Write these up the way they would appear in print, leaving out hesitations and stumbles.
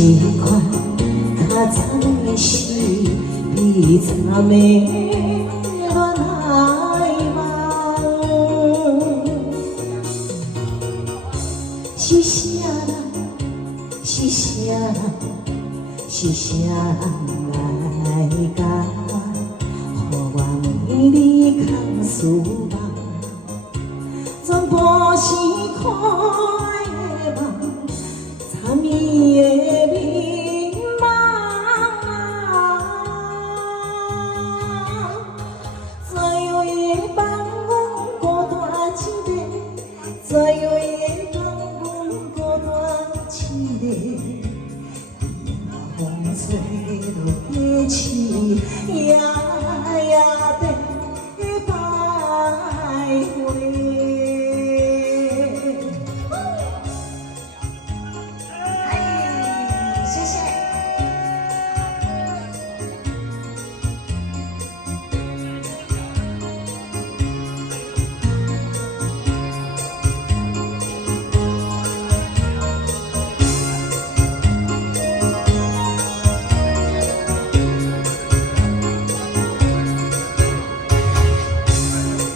一款较早的诗，比昨的恋爱梦。是啥人？是啥人？是啥人来甲？予我每日空思梦，全部是可爱的梦，参伊的迷茫。怎样会放阮孤单一个？怎样会放阮孤单一个？风吹落过去，夜夜在徘徊。谢谢。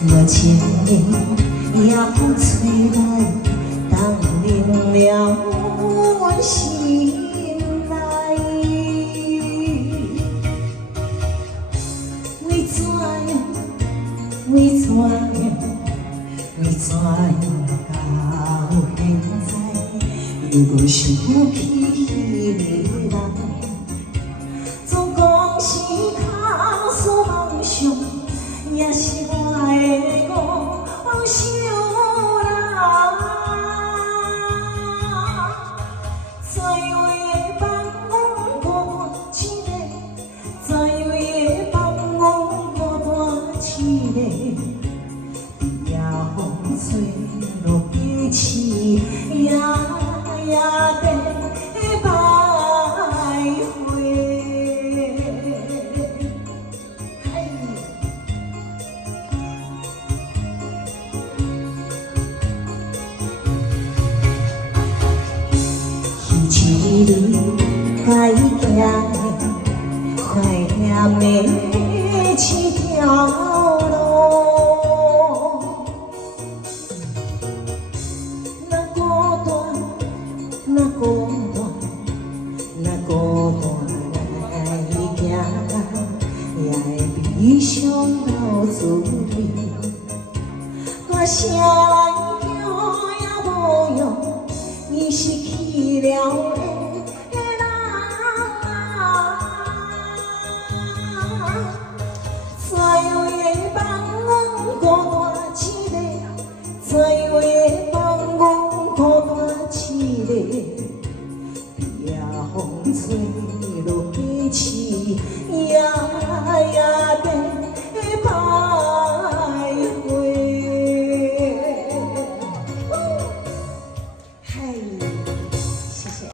无情的夜风吹来，冻冷了阮心内。为怎样？为怎样？为怎样到现在，犹阁想起迄个人？总讲是靠诉梦想，也是我的误想人。怎样会放阮孤单一个？怎样会放阮孤单一个？夜风吹落过去，夜夜在徘徊。一日该行的，怀念的一条路。若孤单，若孤单，若孤单来行，也会悲伤到自怜。我谁来救也无用，你失去了的。怎样会放阮孤单一个？怎样会放阮孤单一个？夜风吹落过去。